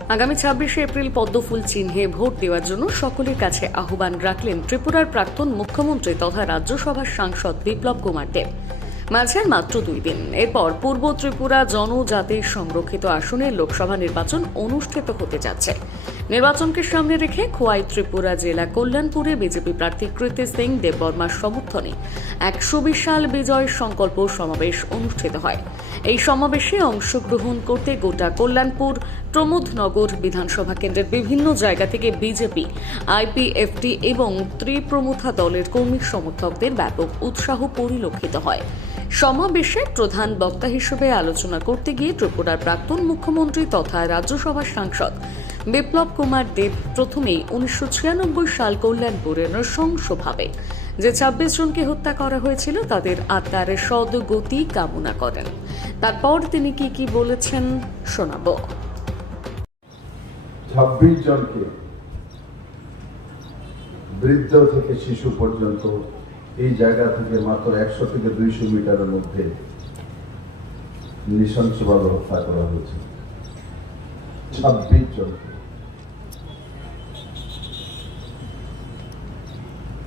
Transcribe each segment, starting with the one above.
আগামী ছাব্বিশে এপ্রিল পদ্মফুল চিহ্নে ভোট দেওয়ার জন্য সকলের কাছে আহ্বান রাখলেন ত্রিপুরার প্রাক্তন মুখ্যমন্ত্রী তথা রাজ্যসভার সাংসদ বিপ্লব কুমার দেব। মাঝে আর মাত্র দুই দিন। এরপর পূর্ব ত্রিপুরা জনজাতির সংরক্ষিত আসনের লোকসভা নির্বাচন অনুষ্ঠিত হতে যাচ্ছে। নির্বাচনকে সামনে রেখে খোয়াই ত্রিপুরা জেলা কল্যাণপুরে বিজেপি প্রার্থী কৃতি সিং দেববর্মার সমর্থনে এক সুবিশাল বিজয় সংকল্প সমাবেশ অনুষ্ঠিত হয়। এই সমাবেশে অংশগ্রহণ করতে গোটা কল্যাণপুর, প্রমোদনগর বিধানসভা কেন্দ্রের বিভিন্ন জায়গা থেকে বিজেপি আইপিএফটি এবং ত্রিপ্রমুথা দলের কর্মী সমর্থকদের ব্যাপক উৎসাহ পরিলক্ষিত হয়। সমাবেশে প্রধান বক্তা হিসেবে আলোচনা করতে গিয়ে ত্রিপুরার প্রাক্তন মুখ্যমন্ত্রী তথা রাজ্যসভার সাংসদ বিপ্লব কুমার দেব প্রথমেই উনিশশো ছিয়ানব্বই সাল কল্যাণপুরে নৃশংসভাবে যে ছাব্বিশ জনকে হত্যা করা হয়েছিল, তাদের আত্মার সদগতি কামনা করেন। তারপর তিনি কি কি বলেছেন, শোনাবো। ছাব্বিশ জনকে, বৃদ্ধ থেকে শিশু পর্যন্ত, এই জায়গা থেকে মাত্র একশো থেকে দুইশো মিটারের মধ্যে নৃশংসভাবে হত্যা করা হয়েছে। ছাব্বিশ জনকে।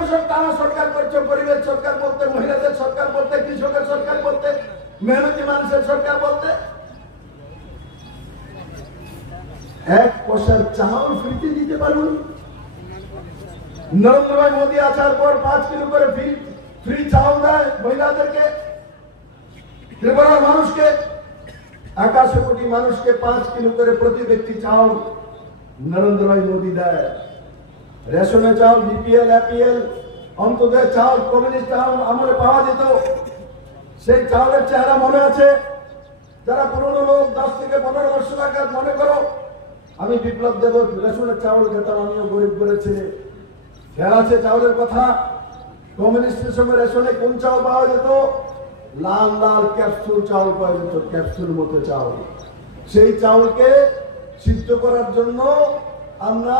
পঁচিশ তারা সরকার করছে, গরিবের সরকার বলতে, মহিলাদের সরকার বলতে, কৃষকের সরকার বলতে, মেহনতি মানুষের সরকার বলতে। এক পয়সার চাউল ফ্রিতে দিতে পারুন। নরেন্দ্র ভাই মোদী আসার পর পাঁচ কিলো করে ফ্রি ফ্রি চাউল দেয় মহিলাদেরকে। ত্রিপুরার মানুষকে একাশো কোটি মানুষকে পাঁচ কিলো করে প্রতি ব্যক্তি চাউল নরেন্দ্র ভাই মোদী দেয়। রেশনে চাল, বিপিএল, এপিএল অন্তদের চাল, কমিউনিস্ট চাল, আমলে পাওয়া যেত। সেই চাউলের চেহারা মনে আছে? যারা পুরনো লোক, দশ থেকে পনেরো বছর আগে মনে করো? আমি বিপ্লব দেব, রেশনের চাউল খেতাম আমিও গরিব করেছি খেয়াল আছে চাউলের কথা? কমিউনিস্টের সময় রেশনে কোন চাউল পাওয়া যেত? লাল লাল ক্যাপসুল চাউল পাওয়া যেত, ক্যাপসুল মতো চাউল সেই চাউলকে সিদ্ধ করার জন্য আমরা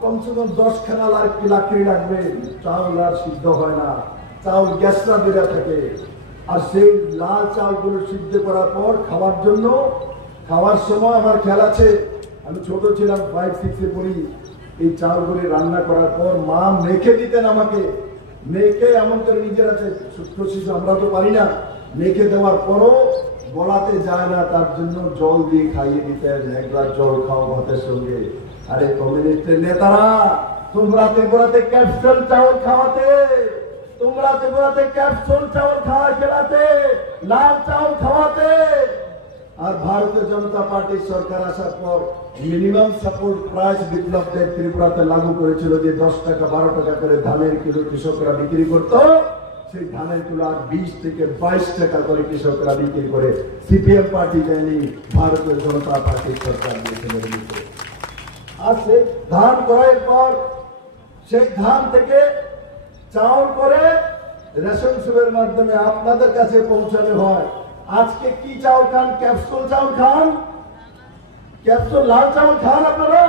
কমসে কম দশখানা লাকড়ি লাকড়ি রাখবে চাউল আর সিদ্ধ হয় না। চাউল গ্যাসরা বেড়ে থাকে। আর সেই লাল চাউলগুলো সিদ্ধ করার পর খাওয়ার জন্য, খাওয়ার সময় আমার খেয়াল আছে, আমি ছোট ছিলাম ফাইভ সিক্সে পড়ি। এই চাউলগুলি রান্না করার পর মা মেখে দিতেন আমাকে। মেখে এমন করে নিজের আছে ছোট্ট শিশু, আমরা তো পারি না। মেখে দেওয়ার পরও বলাতে যায় না, তার জন্য জল দিয়ে খাইয়ে দিতেন এক গ্লাস জল খাও ভাতের সঙ্গে। আরে কমিউনিস্টের নেতারা তোমরা ত্রিপুরাতে ক্যাপসুল চাউল খাওয়াতে তোমরা ত্রিপুরাতে ক্যাপসুল চাউল খাওয়া খেলাতে, লাল চাউল খাওয়াতে। আর ভারতীয় জনতা পার্টির সরকার আসার পর minimum support price Biplab Deb ত্রিপুরাতে লাগু করেছিল যে দশ টাকা, বারো টাকা করে ধানের কিলো কৃষকরা বিক্রি করত। সেই ধানের কিলো আর বিশ থেকে বাইশ টাকা করে কৃষকরা বিক্রি করে। সিপিএম পার্টি দেয়নি, ভারতীয় জনতা পার্টির সরকার দিয়েছিল। আর সেই ধান করার পর সেই ধান থেকে চাউল করে রেশন সুরের মাধ্যমে আপনাদের কাছে পৌঁছানো হয়। আজকে কি চাউল খান? ক্যাপসুল চাউল খান? ক্যাপসুল লাল চাউল খান আপনারা?